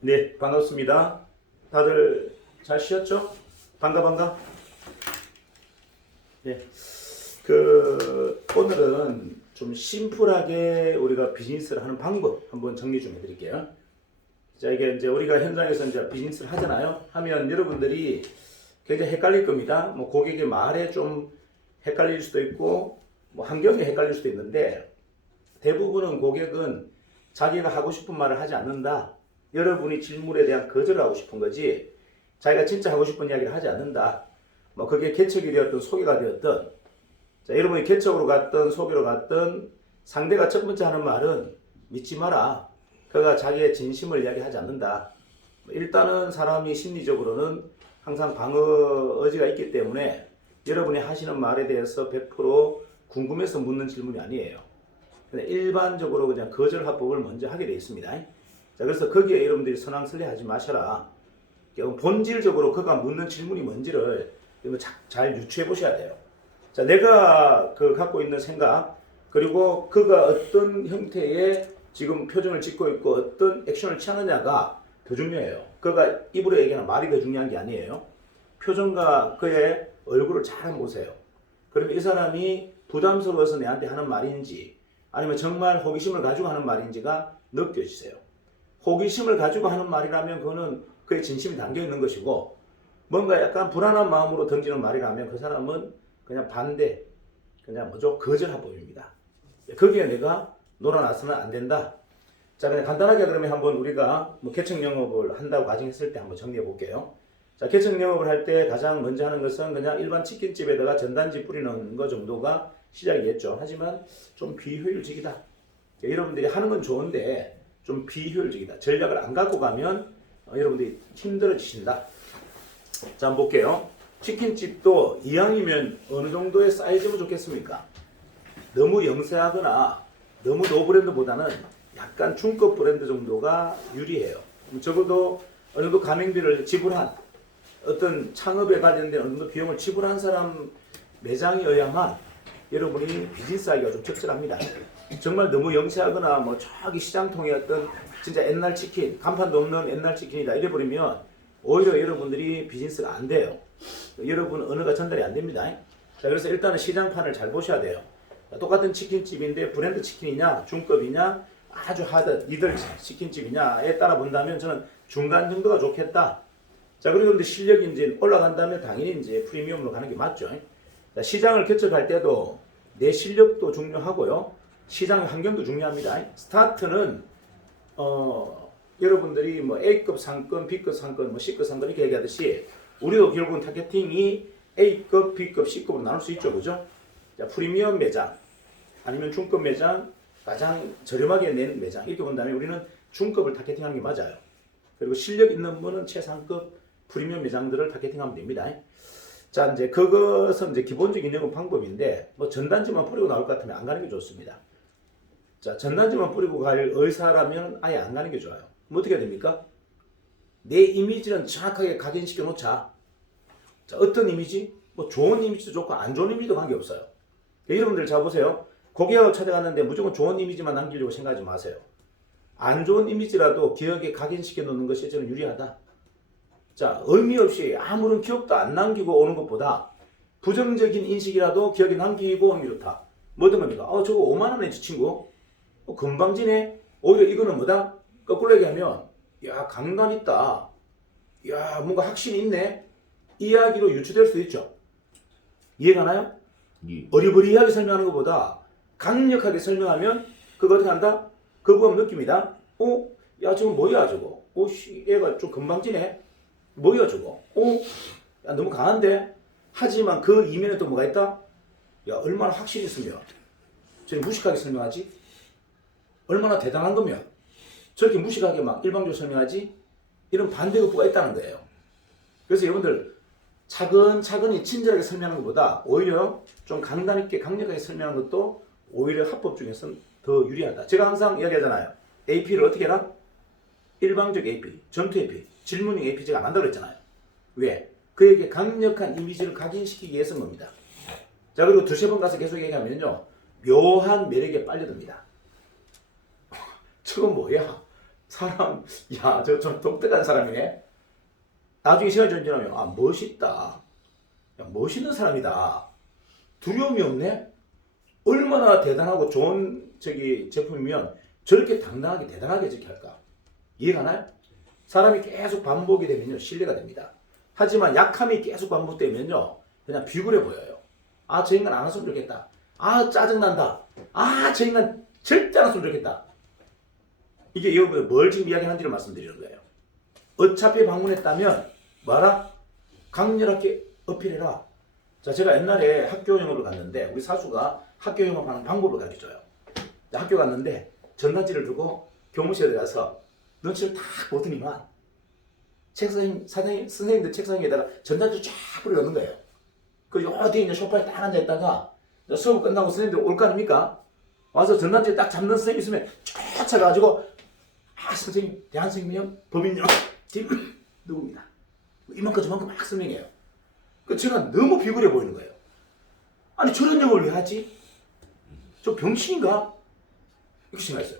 네, 반갑습니다. 다들 잘 쉬었죠? 반가. 네, 오늘은 좀 심플하게 우리가 비즈니스를 하는 방법 한번 정리 좀 해드릴게요. 자, 이게 이제 우리가 현장에서 이제 비즈니스를 하잖아요. 하면 여러분들이 굉장히 헷갈릴 겁니다. 뭐 고객의 말에 좀 헷갈릴 수도 있고, 뭐 환경에 헷갈릴 수도 있는데, 대부분은 고객은 자기가 하고 싶은 말을 하지 않는다. 여러분이 질문에 대한 거절을 하고 싶은 거지, 자기가 진짜 하고 싶은 이야기를 하지 않는다. 뭐 그게 개척이 되었든 소개가 되었든, 자, 여러분이 개척으로 갔든 소개로 갔든 상대가 첫 번째 하는 말은 믿지 마라. 그가 자기의 진심을 이야기하지 않는다. 일단은 사람이 심리적으로는 항상 방어 의지가 있기 때문에 여러분이 하시는 말에 대해서 100% 궁금해서 묻는 질문이 아니에요. 일반적으로 그냥 거절 합법을 먼저 하게 되어 있습니다. 자, 그래서 거기에 여러분들이 선왕설래 하지 마셔라. 본질적으로 그가 묻는 질문이 뭔지를 잘 유추해 보셔야 돼요. 자, 내가 갖고 있는 생각, 그리고 그가 어떤 형태의 지금 표정을 짓고 있고 어떤 액션을 취하느냐가 더 중요해요. 그가 입으로 얘기하는 말이 더 중요한 게 아니에요. 표정과 그의 얼굴을 잘 한번 보세요. 그러면 이 사람이 부담스러워서 내한테 하는 말인지 아니면 정말 호기심을 가지고 하는 말인지가 느껴지세요. 호기심을 가지고 하는 말이라면 그거는 그의 진심이 담겨 있는 것이고, 뭔가 약간 불안한 마음으로 던지는 말이라면 그 사람은 그냥 반대, 그냥 거절 합법입니다. 거기에 내가 놀아나서는 안 된다. 자, 그냥 간단하게 그러면 한번 우리가 개척 영업을 한다고 가정했을 때 한번 정리해 볼게요. 자, 개척 영업을 할 때 가장 먼저 하는 것은 그냥 일반 치킨집에다가 전단지 뿌리는 거 정도가 시작이겠죠. 하지만 좀 비효율적이다. 여러분들이 하는 건 좋은데 좀 비효율적이다. 전략을 안 갖고 가면 여러분들이 힘들어지신다. 자, 한번 볼게요. 치킨집도 이왕이면 어느 정도의 사이즈면 좋겠습니까? 너무 영세하거나 너무 노브랜드보다는 약간 중급 브랜드 정도가 유리해요. 적어도 어느 정도 가맹비를 지불한, 어떤 창업에 관련된 어느 정도 비용을 지불한 사람 매장이어야만 여러분이 비즈니스 하기가 좀 적절합니다. 정말 너무 영세하거나 뭐 저기 시장통의 어떤 진짜 옛날 치킨, 간판도 없는 옛날 치킨이다 이래버리면 오히려 여러분들이 비즈니스가 안 돼요. 여러분 언어가 전달이 안 됩니다. 자, 그래서 일단은 시장판을 잘 보셔야 돼요. 똑같은 치킨집인데 브랜드 치킨이냐 중급이냐 아주 하드 이들 치킨집이냐에 따라 본다면 저는 중간 정도가 좋겠다. 자, 그리고 근데 실력이 이제 올라간다면 당연히 이제 프리미엄으로 가는 게 맞죠. 자, 시장을 개척할 때도 내 실력도 중요하고요. 시장 환경도 중요합니다. 스타트는 여러분들이 뭐 A급 상권, B급 상권, 뭐 C급 상권 이렇게 얘기하듯이 우리도 결국은 타겟팅이 A급, B급, C급으로 나눌 수 있죠, 그죠? 자, 프리미엄 매장 아니면 중급 매장, 가장 저렴하게 낸 매장 이렇게 본다면 우리는 중급을 타겟팅하는 게 맞아요. 그리고 실력 있는 분은 최상급 프리미엄 매장들을 타겟팅하면 됩니다. 자, 이제 그것은 이제 기본적인 영업 방법인데 뭐 전단지만 뿌리고 나올 것 같으면 안 가는 게 좋습니다. 자, 전단지만 뿌리고 갈 의사라면 아예 안 가는 게 좋아요. 뭐 어떻게 해야 됩니까? 내 이미지는 정확하게 각인시켜 놓자. 자, 어떤 이미지? 뭐 좋은 이미지도 좋고 안 좋은 이미지도 관계없어요. 여러분들 잘 보세요. 고객하고 찾아갔는데 무조건 좋은 이미지만 남기려고 생각하지 마세요. 안 좋은 이미지라도 기억에 각인시켜 놓는 것이 저는 유리하다. 자, 의미 없이 아무런 기억도 안 남기고 오는 것보다 부정적인 인식이라도 기억에 남기고 오는 게 좋다. 뭐든 겁니까? 저거 5만 원에 저 친구 금방 지네. 오히려 이거는 뭐다? 거꾸로 얘기하면 야, 강단 있다. 야, 뭔가 확신이 있네. 이야기로 유추될 수 있죠. 이해가나요? 예. 어리버리하게 설명하는 것보다 강력하게 설명하면 그거 어떻게 한다? 거부감 느낍니다. 야, 저거 뭐야 저거? 얘가 좀 금방 지네. 뭐야 저거? 야, 너무 강한데? 하지만 그 이면에 또 뭐가 있다? 야, 얼마나 확실히 있으면 저렇게 무식하게 설명하지? 얼마나 대단한 거면 저렇게 무식하게 막 일방적으로 설명하지? 이런 반대급부가 있다는 거예요. 그래서 여러분들 차근차근히 친절하게 설명하는 것보다 오히려 좀 강단 있게 강력하게 설명하는 것도 오히려 합법 중에서는 더 유리하다. 제가 항상 이야기하잖아요. AP를 어떻게 해라? 일방적 AP, 전투 AP, 질문형 AP 제가 안 한다고 그랬잖아요. 왜? 그에게 강력한 이미지를 각인시키기 위해서인 겁니다. 자, 그리고 두세 번 가서 계속 얘기하면요, 묘한 매력에 빨려듭니다. 저건 뭐야? 사람, 야, 저 좀 독특한 사람이네. 나중에 시간이 좀 지나면, 아, 멋있다. 야, 멋있는 사람이다. 두려움이 없네? 얼마나 대단하고 좋은 제품이면 저렇게 당당하게 대단하게 저렇게 할까? 이해가나요? 사람이 계속 반복이 되면요, 신뢰가 됩니다. 하지만 약함이 계속 반복되면요, 그냥 비굴해 보여요. 아, 저 인간 안 왔으면 좋겠다. 아, 짜증난다. 아, 저 인간 절대 안 왔으면 좋겠다. 이게 여러분 뭘 지금 이야기하는지를 말씀드리는 거예요. 어차피 방문했다면 뭐라? 강렬하게 어필해라. 자, 제가 옛날에 학교 영업을 갔는데 우리 사수가 학교 영업하는 방법을 가르쳐줘요. 학교 갔는데 전단지를 두고 교무실에 들어가서 눈치를 딱 보더니만 선생님들 책상 위에다가 전단지 쫙 뿌려놓는 거예요. 그 어디에 있는 소파에 딱 앉아있다가 수업 끝나고 선생님들 올 거 아닙니까? 와서 전단지 딱 잡는 선생님 있으면 쫓아가지고 아, 선생님, 대한생명, 법인영, 지금 누구입니다. 이만큼 저만큼 막 설명해요. 그 제가 너무 비굴해 보이는 거예요. 아니 저런 영어를 왜 하지? 저 병신인가? 이렇게 생각했어요.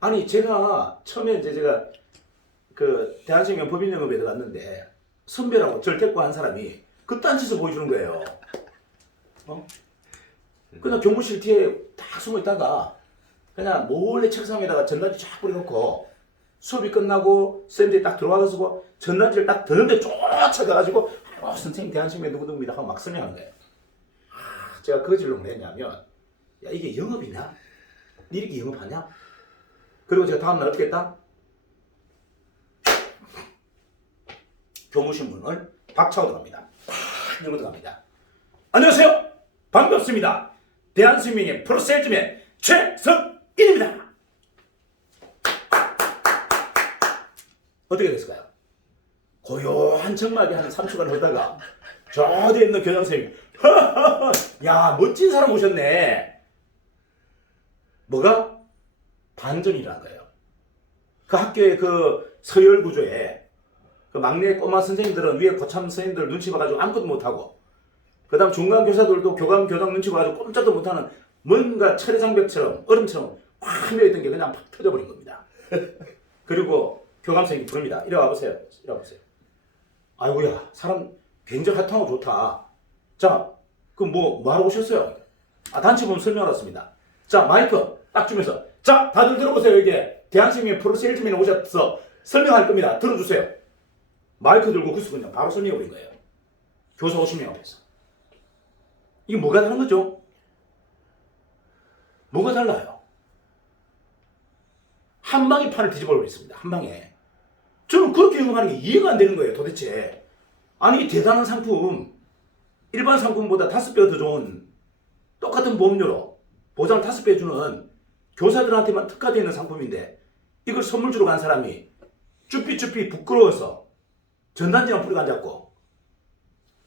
아니 제가 처음에 이제 제가 그 대한생명 법인영업에 들어갔는데 선배라고 저를 데리고 한 사람이 그딴 짓을 보여주는 거예요. 그냥 교무실 뒤에 딱 숨어 있다가 그냥 몰래 책상 위에다가 전단지 쫙 뿌려놓고 수업이 끝나고 선생님들이 딱 들어와서 뭐 전단지를 딱 드는데 쫓아가가지고 선생님 대한생명 누구누구입니다 하고 막 설명하는 거예요. 제가 그 질문을 뭐 했냐면 야 이게 영업이냐? 니 이렇게 영업하냐? 그리고 제가 다음날 어떻게 했다? 교무실 문을 박차고 들어갑니다. 탁 열고 들어갑니다. 안녕하세요. 반갑습니다. 대한생명의 프로세일즈맨 최석인입니다. 어떻게 됐을까요? 고요한 정막이 한 3초간 흐르다가 저 뒤에 있는 교장선생님이 야 멋진 사람 오셨네. 뭐가? 반전이라는 거예요. 그 학교의 그 서열 구조에 그 막내 꼬마 선생님들은 위에 고참 선생님들 눈치 봐가지고 아무것도 못하고 그 다음 중간 교사들도 교감 교장 눈치 봐가지고 꼼짝도 못하는 뭔가 철의장벽처럼 얼음처럼 확 밀어있던 게 그냥 팍 터져버린 겁니다. 그리고 교감 선생님이 부릅니다. 이리 와보세요. 이리 와보세요. 아이고야 사람 굉장히 핫하고 좋다. 자 그 뭐 하러 오셨어요? 아 단체 보면 설명하러 왔습니다. 자 마이크 딱 주면서 자 다들 들어보세요. 이게 대한생명 프로세일즈맨이 오셔서 설명할 겁니다. 들어주세요. 마이크 들고 그수군요. 바로 설명해버린 거예요. 교사 50명 앞에서. 이게 뭐가 다른 거죠? 뭐가 달라요? 한 방에 판을 뒤집어 버렸습니다. 한 방에. 저는 그렇게 영업하는 게 이해가 안 되는 거예요. 도대체. 아니 대단한 상품 일반 상품보다 5배가 더 좋은 똑같은 보험료로 보장을 5배 주는 교사들한테만 특화되어 있는 상품인데 이걸 선물 주러 간 사람이 쭈삐쭈삐 부끄러워서 전단지만 뿌리고 앉았고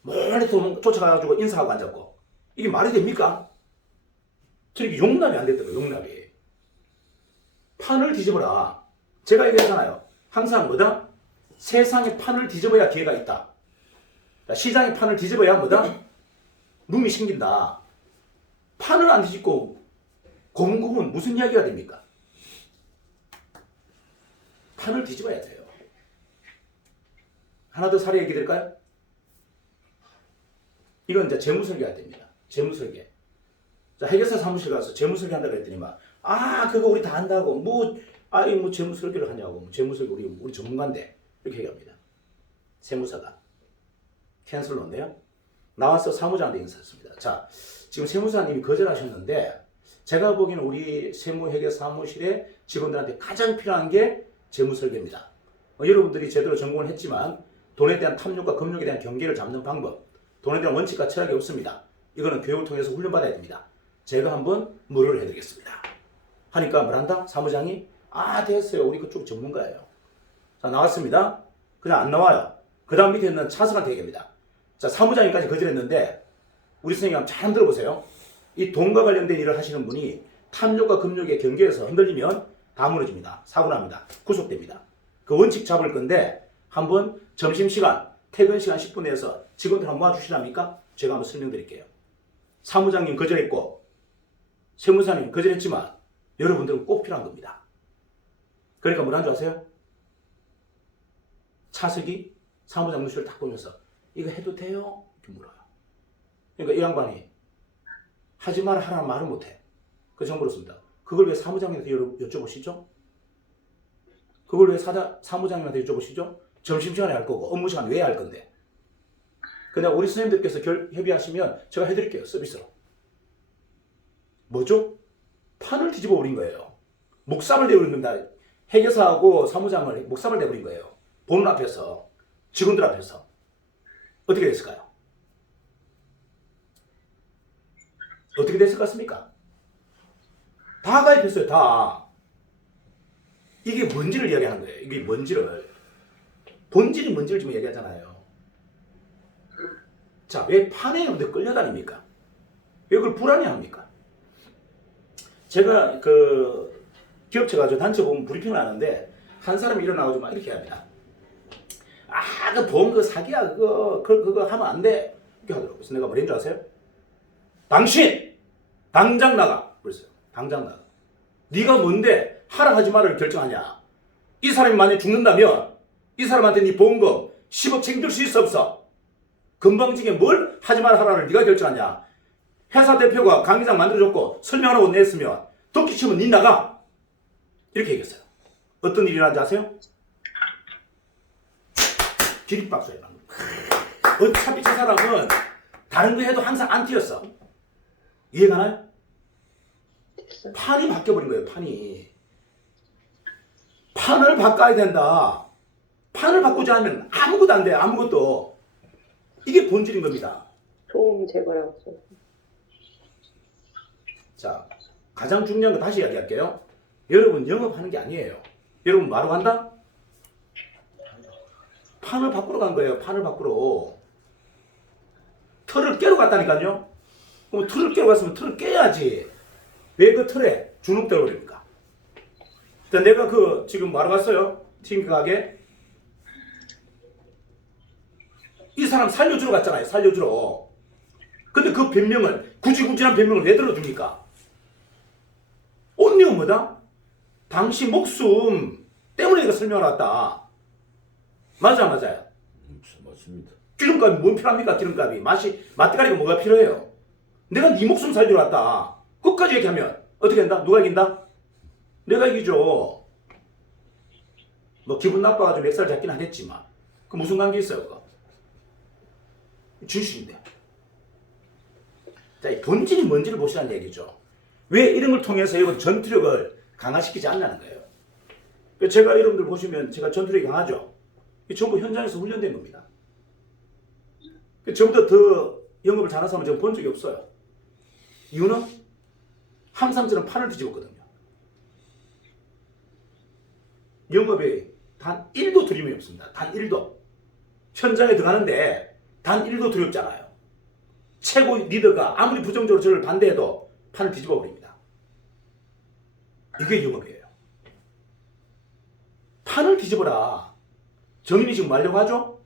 몰래 쫓아가가지고 인사하고 앉았고 이게 말이 됩니까? 저렇게 용납이 안 됐던 거예요. 용납이. 판을 뒤집어라. 제가 얘기했잖아요. 항상 뭐다? 세상의 판을 뒤집어야 기회가 있다. 시장의 판을 뒤집어야 뭐다? 룸이 생긴다. 판을 안 뒤집고 고문고문 무슨 이야기가 됩니까? 판을 뒤집어야 돼요. 하나 더 사례 얘기 드릴까요? 이건 이제 재무설계가 됩니다. 재무설계. 자, 회계사 사무실 가서 재무설계 한다고 했더니만, 그거 우리 다 한다고, 뭐 재무설계를 하냐고, 재무설계 우리 전문가인데, 이렇게 얘기합니다. 세무사가. 캔슬로인데요. 나와서 사무장한테 인사했습니다. 자, 지금 세무사님이 거절하셨는데, 제가 보기에는 우리 세무회계 사무실의 직원들한테 가장 필요한 게 재무설계입니다. 여러분들이 제대로 전공을 했지만, 돈에 대한 탐욕과 금욕에 대한 경계를 잡는 방법, 돈에 대한 원칙과 철학이 없습니다. 이거는 교육을 통해서 훈련받아야 됩니다. 제가 한번 무료를 해드리겠습니다. 하니까 뭐란다? 사무장이 됐어요. 우리 그쪽 전문가예요. 자 나왔습니다. 그냥 안 나와요. 그 다음 밑에 있는 차승한테 얘기합니다. 자 사무장님까지 거절했는데 우리 선생님 한번 잘 들어보세요. 이 돈과 관련된 일을 하시는 분이 탐욕과 금욕의 경계에서 흔들리면 다 무너집니다. 사고납니다. 구속됩니다. 그 원칙 잡을 건데 한번 점심시간, 퇴근시간 10분 내에서 직원들 한번 모아주시랍니까? 제가 한번 설명드릴게요. 사무장님 거절했고 세무사님 거절했지만 여러분들은 꼭 필요한 겁니다. 그러니까 뭐라는 줄 아세요? 차석이 사무장 눈치를 딱 보면서 이거 해도 돼요? 이렇게 물어요. 그러니까 이 양반이 하지 마라 하라는 말을 못해. 그래서 물었습니다. 그걸 왜 사무장님한테 여쭤보시죠? 그걸 왜 사무장님한테 여쭤보시죠? 점심시간에 할 거고 업무시간에 왜 할 건데. 그냥 우리 선생님들께서 협의하시면 제가 해드릴게요. 서비스로. 뭐죠? 판을 뒤집어 버린 거예요. 목삼을 내버린 겁니다. 회계사하고 사무장을 목삼을 내버린 거예요. 보는 앞에서, 직원들 앞에서. 어떻게 됐을까요? 어떻게 됐을 것 같습니까? 다 가입했어요. 다. 이게 뭔지를 이야기하는 거예요. 이게 뭔지를. 본질이 뭔지를 지금 얘기하잖아요. 자, 왜 판에 여러분들 끌려다닙니까? 왜 그걸 불안해합니까? 제가 그 기업체 가지고 단체 보면 브리핑을 하는데 한 사람이 일어나가지고 막 이렇게 합니다. 아, 그 보험 그 사기야. 그거 하면 안 돼. 이렇게 하더라고요. 그래서 내가 뭐랬는 줄 아세요? 당신! 당장 나가! 그랬어요. 당장 나가. 네가 뭔데 하라 하지 말을 결정하냐? 이 사람이 만약에 죽는다면 이 사람한테 네 보험금 10억 책임질 수 있어 없어? 금방지게 뭘 하지 말아 하라를 네가 결정하냐? 회사 대표가 강의장 만들어줬고 설명하라고 냈으면 도끼 치면 니 나가! 이렇게 얘기했어요. 어떤 일이 일어난지 아세요? 기립박수예요. 어차피 저 사람은 다른 거 해도 항상 안티였어. 이해가나요? 판이 바뀌어버린 거예요. 판이. 판을 바꿔야 된다. 판을 바꾸지 않으면 아무것도 안 돼. 아무것도. 이게 본질인 겁니다. 소음 제거라고. 자, 가장 중요한 거 다시 이야기할게요. 여러분 영업하는 게 아니에요. 여러분 뭐하러 간다? 판을 바꾸러 간 거예요. 판을 바꾸러. 틀을 깨러 갔다니까요. 그럼 틀을 깨러 갔으면 틀을 깨야지. 왜 그 틀에 주눅들어 버립니까? 내가 지금 뭐하러 갔어요? 팀 가게. 이 사람 살려주러 갔잖아요. 살려주러. 근데 그 변명을 구질구질한 변명을 왜 들어줍니까? 온리가 뭐다? 당신 목숨 때문에 내가 설명을 왔다. 맞아요. 맞습니다. 기름값이 뭔 필요합니까? 기름값이. 맛대가리가 뭐가 필요해요? 내가 네 목숨 살리러 왔다. 끝까지 얘기하면 어떻게 된다? 누가 이긴다? 내가 이기죠. 뭐 기분 나빠가지고 멱살 잡긴 하겠지만 그 무슨 관계 있어요? 그거? 진실인데. 자, 이 본질이 뭔지를 보시라는 얘기죠. 왜 이런 걸 통해서 여러분 전투력을 강화시키지 않냐는 거예요. 제가 여러분들 보시면 제가 전투력이 강하죠. 이 전부 현장에서 훈련된 겁니다. 저보다 더 영업을 잘하는 사람은 제가 본 적이 없어요. 이유는 항상 저는 판을 뒤집었거든요. 영업에 단 1도 두려움이 없습니다. 단 1도. 현장에 들어가는데 단 1도 두렵지 않아요. 최고 리더가 아무리 부정적으로 저를 반대해도 판을 뒤집어 버립니다. 이게 영업이에요. 판을 뒤집어라. 정인이 지금 뭐 하려고 하죠?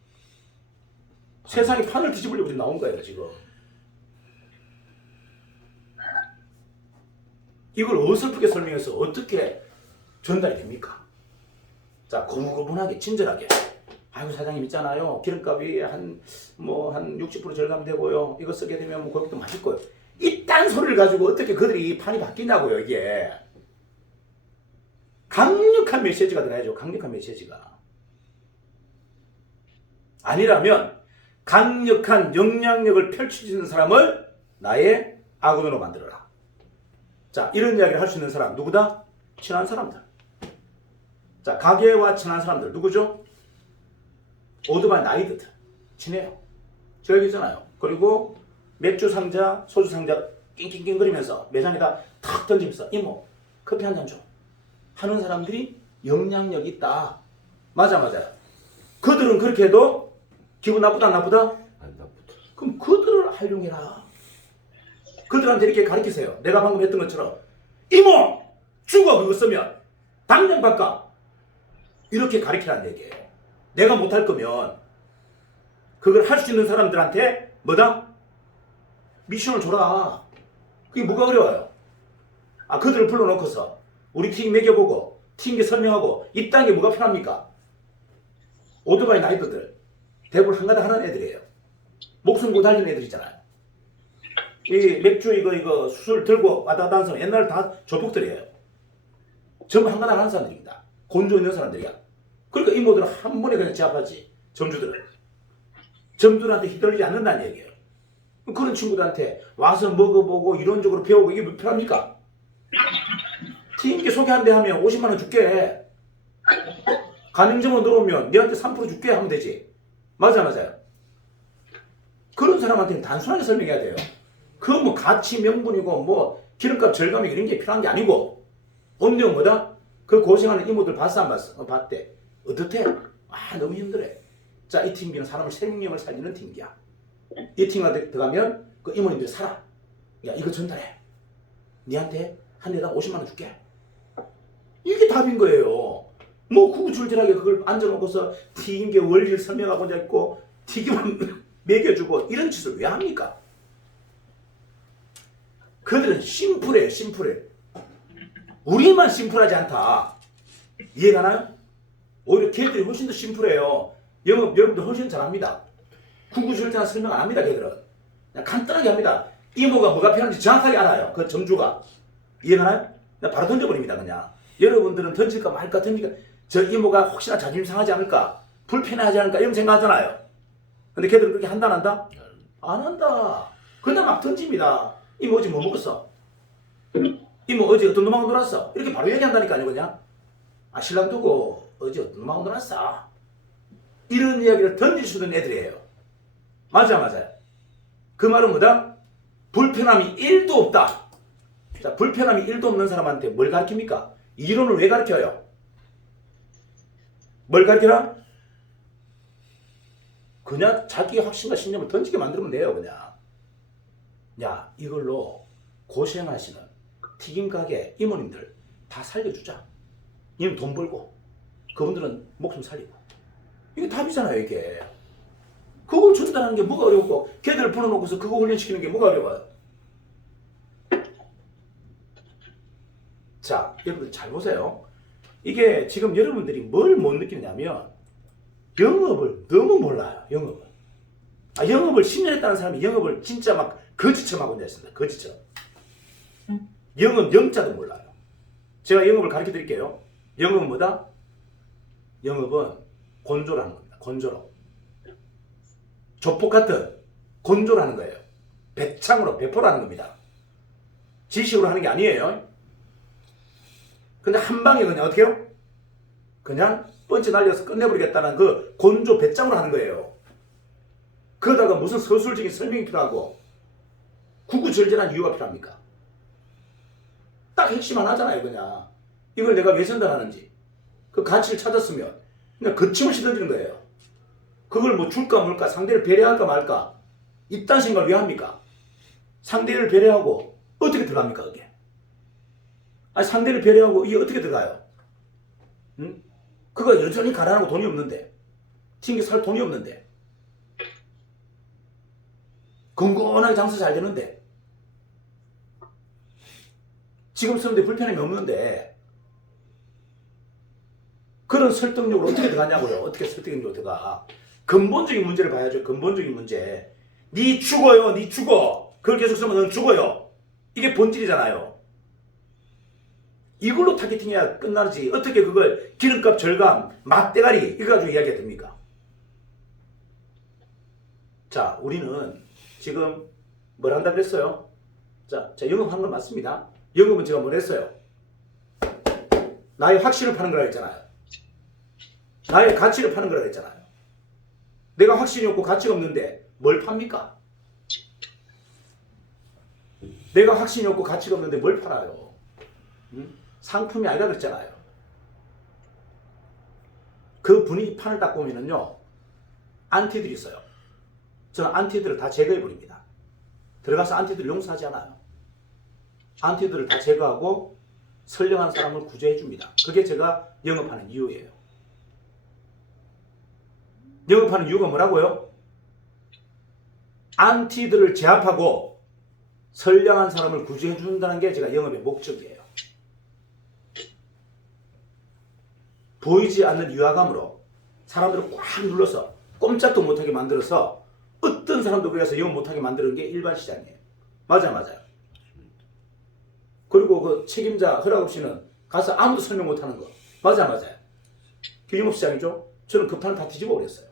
세상에 판을 뒤집으려고 지금 나온 거예요, 지금. 이걸 어설프게 설명해서 어떻게 전달이 됩니까? 자, 고분고분하게, 친절하게. 아이고, 사장님 있잖아요. 기름값이 한 60% 절감되고요. 이거 쓰게 되면 뭐 거기도 맞을 거예요. 이딴 소리를 가지고 어떻게 그들이 판이 바뀌냐고요, 이게. 강력한 메시지가 들어야죠, 강력한 메시지가. 아니라면 강력한 영향력을 펼칠 수 있는 사람을 나의 아군으로 만들어라. 자, 이런 이야기를 할 수 있는 사람 누구다? 친한 사람들. 자, 가게와 친한 사람들 누구죠? 오토바이 나이드들. 친해요. 제가 얘기했잖아요. 그리고 맥주 상자, 소주 상자 낑낑낑거리면서 매장에다 탁 던지면서 이모 커피 한 잔 줘. 하는 사람들이 영향력이 있다. 맞아요. 그들은 그렇게 해도 기분 나쁘다 안 나쁘다? 안 나쁘다. 그럼 그들을 활용해라. 그들한테 이렇게 가르치세요. 내가 방금 했던 것처럼 이모! 죽어 그거 쓰면 당장 바꿔. 이렇게 가르치라는 얘기예요. 내가 못할 거면 그걸 할 수 있는 사람들한테 뭐다? 미션을 줘라. 그게 뭐가 어려워요? 그들을 불러놓고서 우리 팀 매겨보고 튕겨 설명하고 이딴 게 뭐가 필요합니까? 오토바이 나이트들 대부분 한가닥 하는 애들이에요. 목숨 못 달린 애들이잖아요. 이 맥주 이거 술 들고 왔다 갔다 하는 사람 옛날 다 조폭들이에요. 전부 한가닥 하는 사람들입니다. 곤조 있는 사람들이야. 그러니까 이모들은 한 번에 그냥 제압하지. 점주들은. 점주들한테 휘둘리지 않는다는 얘기예요. 그런 친구들한테 와서 먹어보고 이론적으로 배우고 이게 몇 필요합니까? 튀김기 소개한대 하면 50만 원 줄게. 가맹점으로 들어오면 너한테 3% 줄게 하면 되지. 맞아요. 그런 사람한테는 단순하게 설명해야 돼요. 그 뭐 가치 명분이고 뭐 기름값 절감이 이런 게 필요한 게 아니고 언제 뭐다? 그 고생하는 이모들 봤어 안 봤어? 봤대. 어떻대? 너무 힘들어. 자, 이 팀기는 사람의 생명을 살리는 팀기야. 이 팀한테 들어가면 그 이모님들이 살아. 야, 이거 전달해. 니한테 한 대당 50만 원 줄게. 이게 답인 거예요. 뭐 구구절절하게 그걸 앉아놓고서 튀김기 원리를 설명하고 앉아있고 튀김을 먹여주고 이런 짓을 왜 합니까? 그들은 심플해요. 우리만 심플하지 않다. 이해가나요? 오히려 걔들이 훨씬 더 심플해요. 영업 여러분들 훨씬 잘합니다. 구구절절 설명 안 합니다. 걔들은 그냥 간단하게 합니다. 이모가 뭐가 필요한지 정확하게 알아요. 그 점주가. 이해가나요? 그냥 바로 던져버립니다. 그냥 여러분들은 던질까 말까 저 이모가 혹시나 자존심 상하지 않을까 불편하지 않을까 이런 생각하잖아요. 근데 걔들은 그렇게 한다 안 한다? 안 한다. 그냥 막 던집니다. 이모 어제 뭐 먹었어? 이모 어제 어떤 놈하고 놀았어? 이렇게 바로 얘기한다니까요. 그냥 신랑 두고 어제 어떤 놈하고 놀았어? 이런 이야기를 던질 수 있는 애들이에요. 맞아요. 그 말은 뭐다? 불편함이 1도 없다. 자, 불편함이 1도 없는 사람한테 뭘 가르칩니까? 이론을 왜 가르쳐요? 뭘 가르쳐라? 그냥 자기 확신과 신념을 던지게 만들면 돼요. 그냥 야, 이걸로 고생하시는 튀김 가게 이모님들 다 살려주자. 이놈 돈 벌고 그분들은 목숨 살리고. 이게 답이잖아요. 이게 그걸 전달하는 게 뭐가 어렵고 걔들을 불러놓고서 그거 훈련시키는 게 뭐가 어려워요. 자, 여러분들 잘 보세요. 이게 지금 여러분들이 뭘 못 느끼느냐면 영업을 너무 몰라요. 영업을 10년 했다는 사람이 영업을 진짜 막 거지처럼 하고 있습니다. 거지처럼. 영업 영자도 몰라요. 제가 영업을 가르쳐 드릴게요. 영업은 뭐다? 영업은 곤조라는 겁니다. 곤조로. 조폭 같은 곤조라는 거예요. 배창으로 배포라는 겁니다. 지식으로 하는 게 아니에요. 근데 한 방에 그냥 어떻게 해요? 그냥 펀치 날려서 끝내버리겠다는 그 곤조 배짱으로 하는 거예요. 그러다가 무슨 서술적인 설명이 필요하고 구구절절한 이유가 필요합니까? 딱 핵심 하나잖아요. 그냥 이걸 내가 왜 전달하는지 그 가치를 찾았으면 그냥 거침을 씻어주는 거예요. 그걸 뭐 줄까 물까 상대를 배려할까 말까 이딴 생각을 왜 합니까? 상대를 배려하고 어떻게 들어갑니까 그게? 상대를 배려하고 이게 어떻게 들어가요? 응? 그거 여전히 가난하고 돈이 없는데 튕겨 살 돈이 없는데 건건하게 장사 잘 되는데 지금 쓰는데 불편함이 없는데 그런 설득력으로 어떻게 들어가냐고요. 어떻게 설득력으로 들어가. 근본적인 문제를 봐야죠. 근본적인 문제. 니 죽어요. 니 죽어. 그걸 계속 쓰면 넌 죽어요. 이게 본질이잖아요. 이걸로 타겟팅해야 끝나지. 어떻게 그걸 기름값 절감, 맛대가리 이거 가지고 이야기가 됩니까? 자, 우리는 지금 뭘 한다 그랬어요? 자, 영업한 건 맞습니다. 영업은 제가 뭘 했어요? 나의 확신을 파는 거라 했잖아요. 나의 가치를 파는 거라 했잖아요. 내가 확신이 없고 가치가 없는데 뭘 팝니까? 내가 확신이 없고 가치가 없는데 뭘 팔아요? 응? 상품이 아니라 그랬잖아요. 그 분위기 판을 딱 보면은요, 안티들이 있어요. 저는 안티들을 다 제거해버립니다. 들어가서 안티들을 용서하지 않아요. 안티들을 다 제거하고 선량한 사람을 구제해줍니다. 그게 제가 영업하는 이유예요. 영업하는 이유가 뭐라고요? 안티들을 제압하고 선량한 사람을 구제해준다는 게 제가 영업의 목적이에요. 보이지 않는 위화감으로 사람들을 꽉 눌러서 꼼짝도 못하게 만들어서 어떤 사람도 그래서 영업 못하게 만드는 게 일반 시장이에요. 맞아요. 그리고 그 책임자 허락 없이는 가서 아무도 설명 못하는 거. 맞아요. 유흥업 시장이죠. 저는 그 판을 다 뒤집어 버렸어요.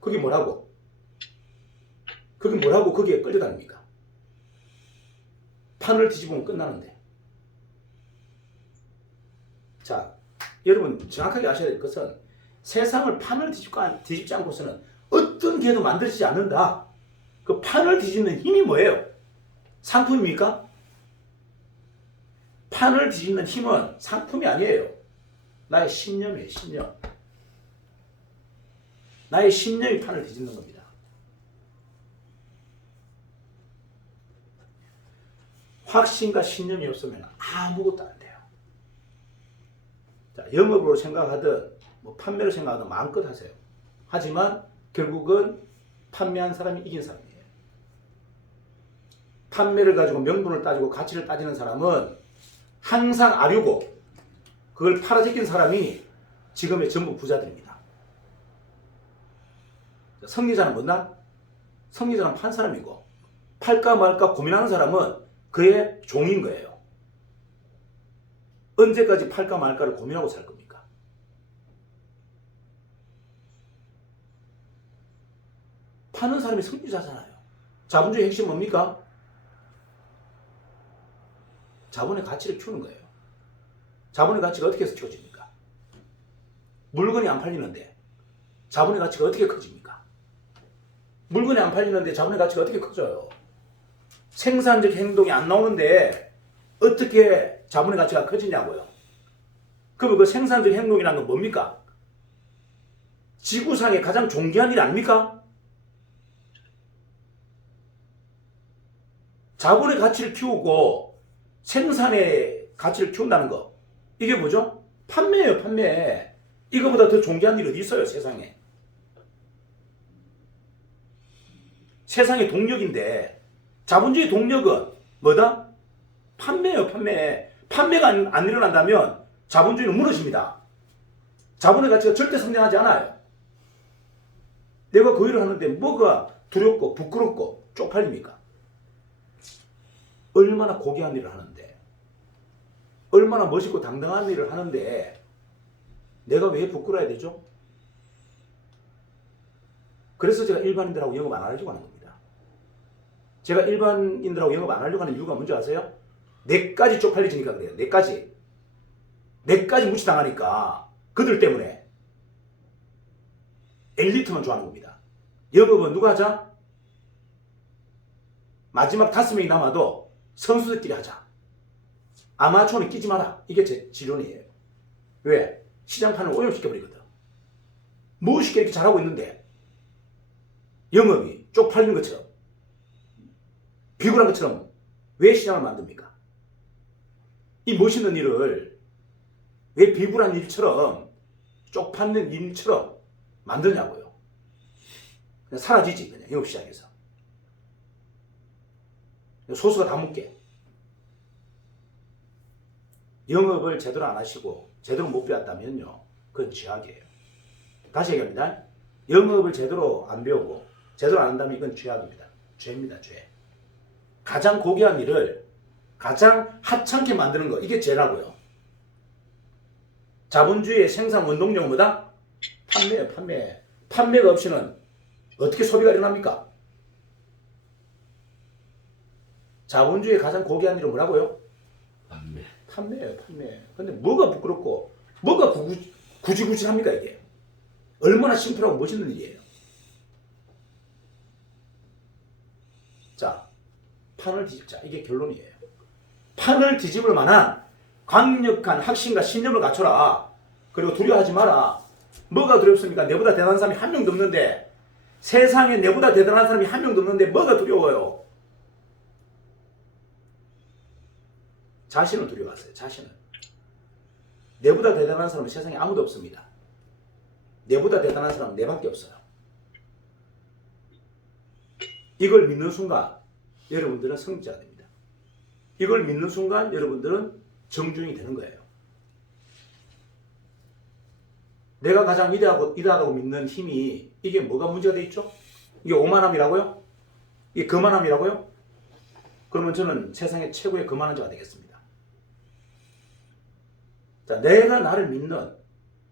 그게 뭐라고 거기에 끌려다닙니까? 판을 뒤집으면 끝나는데. 자, 여러분 정확하게 아셔야 될 것은 세상을 판을 뒤집지 않고서는 어떤 기회도 만들어지지 않는다. 그 판을 뒤집는 힘이 뭐예요? 상품입니까? 판을 뒤집는 힘은 상품이 아니에요. 나의 신념이에요. 신념. 나의 신념이 판을 뒤집는 겁니다. 확신과 신념이 없으면 아무것도 안 돼요. 자, 영업으로 생각하든 뭐 판매로 생각하든 마음껏 하세요. 하지만 결국은 판매한 사람이 이긴 사람이에요. 판매를 가지고 명분을 따지고 가치를 따지는 사람은 항상 아류고 그걸 팔아제낀 사람이 지금의 전부 부자들입니다. 성리자는 뭐나? 성리자는 판 사람이고 팔까 말까 고민하는 사람은 그의 종인 거예요. 언제까지 팔까 말까를 고민하고 살 겁니까? 파는 사람이 성리자잖아요. 자본주의 핵심 뭡니까? 자본의 가치를 키우는 거예요. 자본의 가치가 어떻게 해서 키워집니까? 물건이 안 팔리는데 자본의 가치가 어떻게 커집니까? 물건이 안 팔리는데 자본의 가치가 어떻게 커져요? 생산적 행동이 안 나오는데 어떻게 자본의 가치가 커지냐고요. 그럼 그 생산적 행동이라는 건 뭡니까? 지구상의 가장 존귀한 일 아닙니까? 자본의 가치를 키우고 생산의 가치를 키운다는 거. 이게 뭐죠? 판매예요, 판매. 이거보다 더 존귀한 일 어디 있어요, 세상에. 세상의 동력인데 자본주의 동력은 뭐다? 판매예요, 판매. 판매가 안 일어난다면 자본주의는 무너집니다. 자본의 가치가 절대 성장하지 않아요. 내가 그 일을 하는데 뭐가 두렵고 부끄럽고 쪽팔립니까? 얼마나 고귀한 일을 하는데, 얼마나 멋있고 당당한 일을 하는데 내가 왜 부끄러워야 되죠? 그래서 제가 일반인들하고 영업 안 하려고 하는 겁니다. 제가 일반인들하고 영업 안 하려고 하는 이유가 뭔지 아세요? 내까지 쪽팔려지니까 그래요. 내까지 무시당하니까 그들 때문에 엘리트만 좋아하는 겁니다. 영업은 누가 하자? 마지막 5명이 남아도 선수들끼리 하자. 아마추어는 끼지 마라. 이게 제 지론이에요. 왜? 시장판을 오염시켜버리거든. 무엇이 이렇게 잘하고 있는데 영업이 쪽팔리는 것처럼 비굴한 것처럼 왜 시장을 만듭니까? 이 멋있는 일을 왜 비굴한 일처럼 쪽팔리는 일처럼 만드냐고요. 그냥 사라지지, 그냥 영업시장에서. 소수가 다 묻게. 영업을 제대로 안 하시고 제대로 못 배웠다면요, 그건 죄악이에요. 다시 얘기합니다. 영업을 제대로 안 배우고 제대로 안 한다면 이건 죄악입니다. 죄입니다, 죄. 가장 고귀한 일을 가장 하찮게 만드는 거, 이게 죄라고요. 자본주의의 생산 원동력은 뭐다? 판매예요, 판매. 판매가 없이는 어떻게 소비가 일어납니까? 자본주의의 가장 고귀한 일은 뭐라고요? 판매예요, 판매. 근데 뭐가 부끄럽고 뭐가 구지구지합니까, 이게? 얼마나 심플하고 멋있는 일이에요. 자, 판을 뒤집자. 이게 결론이에요. 판을 뒤집을 만한 강력한 확신과 신념을 갖춰라. 그리고 두려워하지 마라. 뭐가 두렵습니까? 내보다 대단한 사람이 한 명도 없는데, 세상에 내보다 대단한 사람이 한 명도 없는데 뭐가 두려워요? 자신을 두려워하세요. 자신을. 내보다 대단한 사람은 세상에 아무도 없습니다. 내보다 대단한 사람은 내밖에 없어요. 이걸 믿는 순간 여러분들은 성직자가 됩니다. 이걸 믿는 순간 여러분들은 정주행이 되는 거예요. 내가 가장 위대하다고 믿는 힘이 이게 뭐가 문제가 돼 있죠? 이게 오만함이라고요? 이게 거만함이라고요? 그러면 저는 세상의 최고의 거만한 자가 되겠습니다. 자, 내가 나를 믿는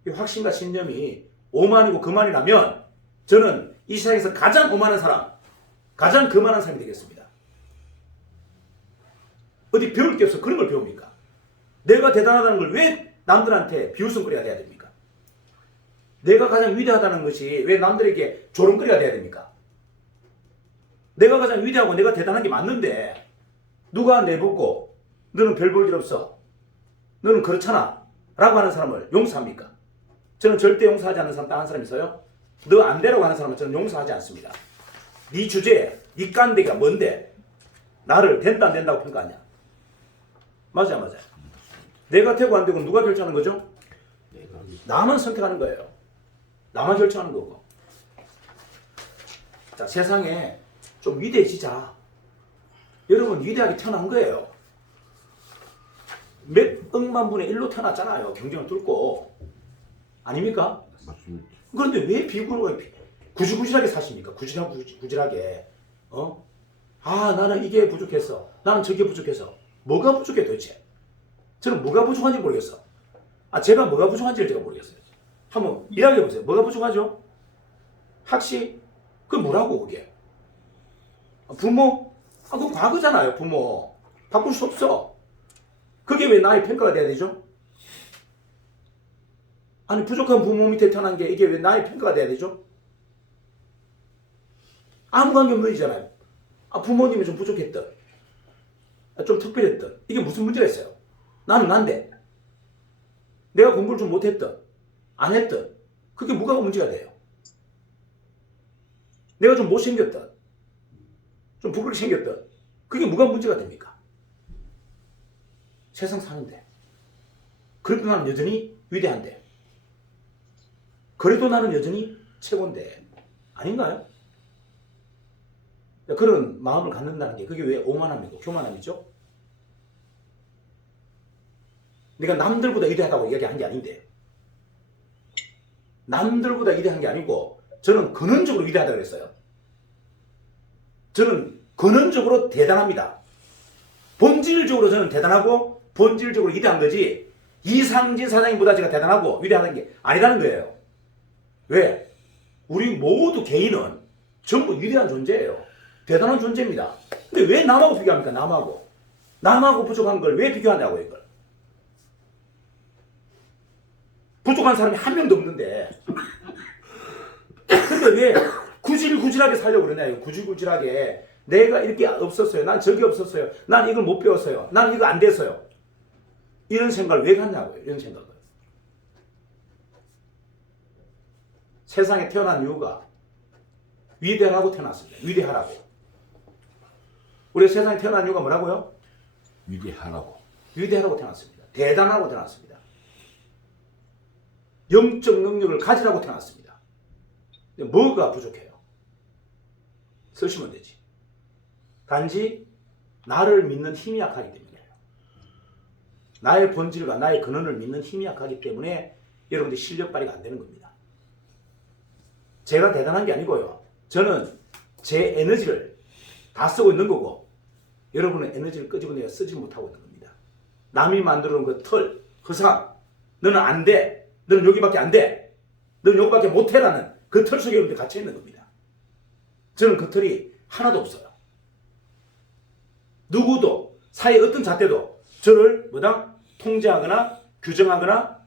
이 확신과 신념이 오만이고 거만이라면 저는 이 세상에서 가장 오만한 사람, 가장 거만한 사람이 되겠습니다. 어디 배울 게 없어 그런 걸 배웁니까? 내가 대단하다는 걸 왜 남들한테 비웃음거리가 돼야 됩니까? 내가 가장 위대하다는 것이 왜 남들에게 조롱거리가 돼야 됩니까? 내가 가장 위대하고 내가 대단한 게 맞는데 누가 내보고 너는 별 볼 일 없어, 너는 그렇잖아 라고 하는 사람을 용서합니까? 저는 절대 용서하지 않는 사람 딱 한 사람 있어요. 너 안 되라고 하는 사람은 저는 용서하지 않습니다. 네 주제에 네 깐대기가 뭔데 나를 된다 안 된다고 평가하냐? 맞아요. 내가 되고 안 되고 누가 결정하는 거죠? 나만 선택하는 거예요. 나만 결정하는 거고. 자, 세상에 좀 위대해지자. 여러분 위대하게 태어난 거예요. 몇 억만 분의 1로 태어났잖아요. 경쟁을 뚫고. 아닙니까? 맞습니다. 그런데 왜 비굴하게 구질구질하게 사십니까? 구질하게. 나는 이게 부족했어. 나는 저게 부족해서. 뭐가 부족해 도대체? 저는 뭐가 부족한지 모르겠어. 제가 뭐가 부족한지를 제가 모르겠어요. 한번 이야기해 보세요. 뭐가 부족하죠? 학식? 그게 뭐라고 그게? 부모? 그거 과거잖아요. 부모. 바꿀 수 없어. 그게 왜 나의 평가가 돼야 되죠? 아니 부족한 부모 밑에 태어난 게 이게 왜 나의 평가가 돼야 되죠? 아무 관계 없는 일이잖아요. 부모님이 좀 부족했던, 좀 특별했던, 이게 무슨 문제가 있어요? 나는 난데 내가 공부를 좀 못했던, 안 했던, 그게 뭐가 문제가 돼요? 내가 좀 못생겼던, 좀 부끄럽게 생겼던, 그게 뭐가 문제가 됩니까? 세상 사는데 그래도 나는 여전히 위대한데, 그래도 나는 여전히 최고인데, 아닌가요? 그런 마음을 갖는다는 게 그게 왜 오만함이고 교만함이죠? 내가 남들보다 위대하다고 이야기한 게 아닌데, 남들보다 위대한 게 아니고 저는 근원적으로 위대하다고 그랬어요. 저는 근원적으로 대단합니다. 본질적으로 저는 대단하고 본질적으로 위대한 거지 이상진 사장님보다 제가 대단하고 위대한 게 아니라는 거예요. 왜? 우리 모두 개인은 전부 위대한 존재예요. 대단한 존재입니다. 근데 왜 남하고 비교합니까? 남하고 부족한 걸 왜 비교하냐고 이걸. 부족한 사람이 한 명도 없는데 근데 왜 구질구질하게 살려고 그러냐요. 구질구질하게 내가 이렇게 없었어요. 난 저기 없었어요. 난 이걸 못 배웠어요. 난 이거 안 됐어요. 이런 생각을 왜 갖냐고요. 이런 생각을. 세상에 태어난 이유가 위대하라고 태어났습니다. 위대하라고. 우리 세상에 태어난 이유가 뭐라고요? 위대하라고. 위대하라고 태어났습니다. 대단하고 태어났습니다. 영적 능력을 가지라고 태어났습니다. 근데 뭐가 부족해요? 쓰시면 되지. 단지 나를 믿는 힘이 약하기 때문이에요. 나의 본질과 나의 근원을 믿는 힘이 약하기 때문에 여러분들 실력 발휘가 안 되는 겁니다. 제가 대단한 게 아니고요. 저는 제 에너지를 다 쓰고 있는 거고 여러분은 에너지를 끄집어내어 쓰지 못하고 있는 겁니다. 남이 만들어 놓은 그 틀, 허상, 너는 안 돼. 너는 여기밖에 안 돼. 너는 여기밖에 못해라는 그 틀 속에 여러분들 갇혀 있는 겁니다. 저는 그 틀이 하나도 없어요. 누구도 사회 어떤 잣대도 저를 통제하거나 규정하거나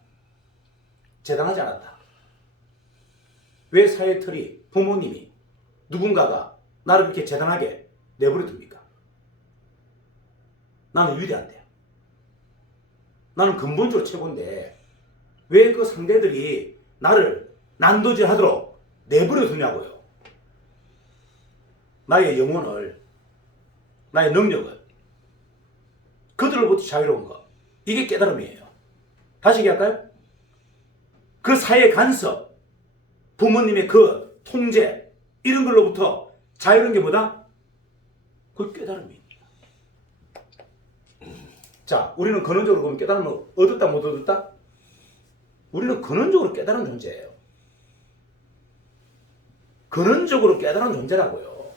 재단하지 않았다. 왜 사회 틀이 부모님이 누군가가 나를 그렇게 재단하게 내버려 둡니까? 나는 위대한데. 나는 근본적으로 최고인데 왜 그 상대들이 나를 난도질하도록 내버려 두냐고요. 나의 영혼을, 나의 능력을, 그들로부터 자유로운 것. 이게 깨달음이에요. 다시 얘기할까요? 그 사회의 간섭, 부모님의 그 통제, 이런 걸로부터 자유로운 게 뭐다? 그 깨달음입니다. 자, 우리는 근원적으로 보면 깨달음을 얻었다 못 얻었다? 우리는 근원적으로 깨달은 존재예요. 근원적으로 깨달은 존재라고요.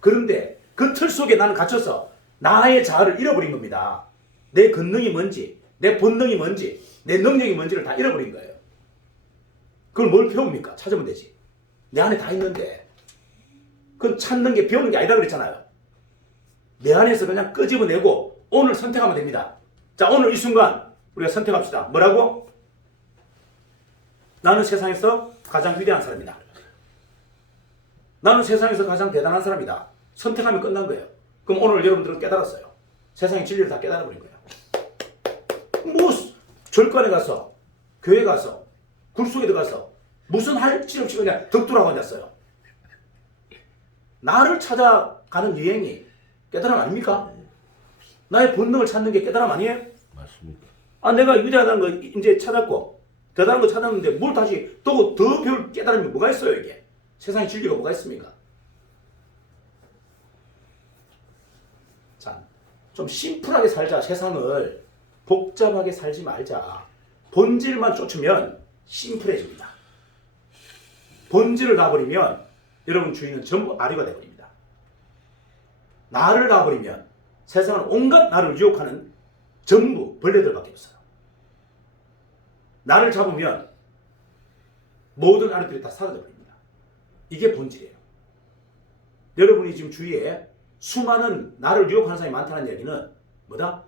그런데 그 틀 속에 나는 갇혀서 나의 자아를 잃어버린 겁니다. 내 근능이 뭔지, 내 본능이 뭔지, 내 능력이 뭔지를 다 잃어버린 거예요. 그걸 뭘 배웁니까? 찾으면 되지. 내 안에 다 있는데. 그건 찾는 게 배우는 게 아니다 그랬잖아요. 내 안에서 그냥 끄집어내고 오늘 선택하면 됩니다. 자, 오늘 이 순간 우리가 선택합시다. 뭐라고? 나는 세상에서 가장 위대한 사람이다. 나는 세상에서 가장 대단한 사람이다. 선택하면 끝난 거예요. 그럼 오늘 여러분들은 깨달았어요. 세상의 진리를 다 깨달아버린 거예요. 뭐 절간에 가서, 교회 가서, 굴속에 들어가서 무슨 할 질 없이 그냥 덕두라고 앉았어요. 나를 찾아가는 여행이 깨달음 아닙니까? 나의 본능을 찾는 게 깨달음 아니에요? 맞습니다. 아, 내가 위대하다는 거 이제 찾았고 대단한 거 찾았는데 뭘 다시 또 더 배울 깨달음이 뭐가 있어요 이게? 세상의 진리가 뭐가 있습니까? 자, 좀 심플하게 살자. 세상을 복잡하게 살지 말자. 본질만 쫓으면 심플해집니다. 본질을 놔버리면 여러분 주인은 전부 아리가 되어버립니다. 나를 놔버리면 세상은 온갖 나를 유혹하는 전부 벌레들밖에 없어요. 나를 잡으면 모든 아리들이 다 사라져버립니다. 이게 본질이에요. 여러분이 지금 주위에 수많은 나를 유혹하는 사람이 많다는 얘기는 뭐다?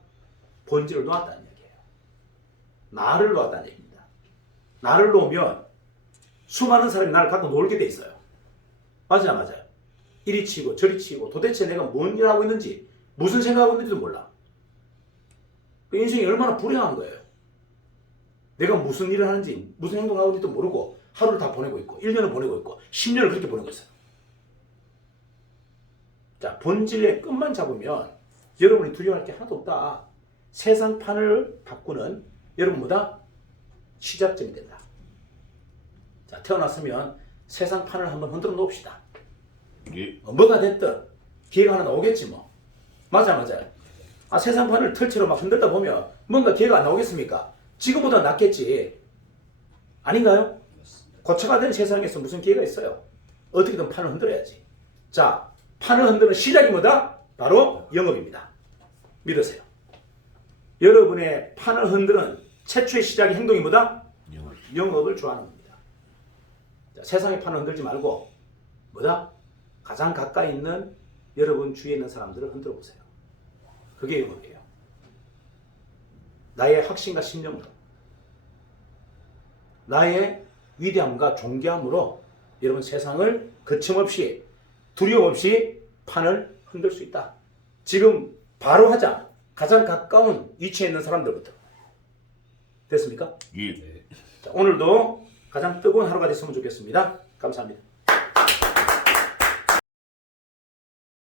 본질을 놓았다는 얘기예요. 나를 놓았다는 얘기입니다. 나를 놓으면 수많은 사람이 나를 갖고 놀게 돼 있어요. 맞아요. 이리 치고 저리 치고 도대체 내가 뭔 일을 하고 있는지 무슨 생각하고 있는지도 몰라. 그 인생이 얼마나 불행한 거예요. 내가 무슨 일을 하는지 무슨 행동을 하고 있는지도 모르고 하루를 다 보내고 있고 1년을 보내고 있고 10년을 그렇게 보내고 있어요. 자, 본질의 끝만 잡으면 여러분이 두려워할 게 하나도 없다. 세상판을 바꾸는 여러분 뭐다? 시작점이 된다. 자, 태어났으면 세상판을 한번 흔들어 놓읍시다. 예. 뭐가 됐든 기회가 하나 나오겠지 뭐. 맞아요. 아, 세상판을 털채로 막 흔들다 보면 뭔가 기회가 안 나오겠습니까? 지금보다 낫겠지. 아닌가요? 고쳐가 된 세상에서 무슨 기회가 있어요? 어떻게든 판을 흔들어야지. 자, 판을 흔드는 시작이 뭐다? 바로 영업입니다. 믿으세요. 여러분의 판을 흔드는 최초의 시작의 행동이 뭐다? 영업을 좋아하는 겁니다. 자, 세상의 판을 흔들지 말고 뭐다? 가장 가까이 있는 여러분 주위에 있는 사람들을 흔들어 보세요. 그게 영업이에요. 나의 확신과 신념으로, 나의 위대함과 존귀함으로 여러분 세상을 거침없이 두려움 없이 판을 흔들 수 있다. 지금 바로 하자. 가장 가까운 위치에 있는 사람들부터. 됐습니까? 예. 자, 오늘도 가장 뜨거운 하루가 됐으면 좋겠습니다. 감사합니다.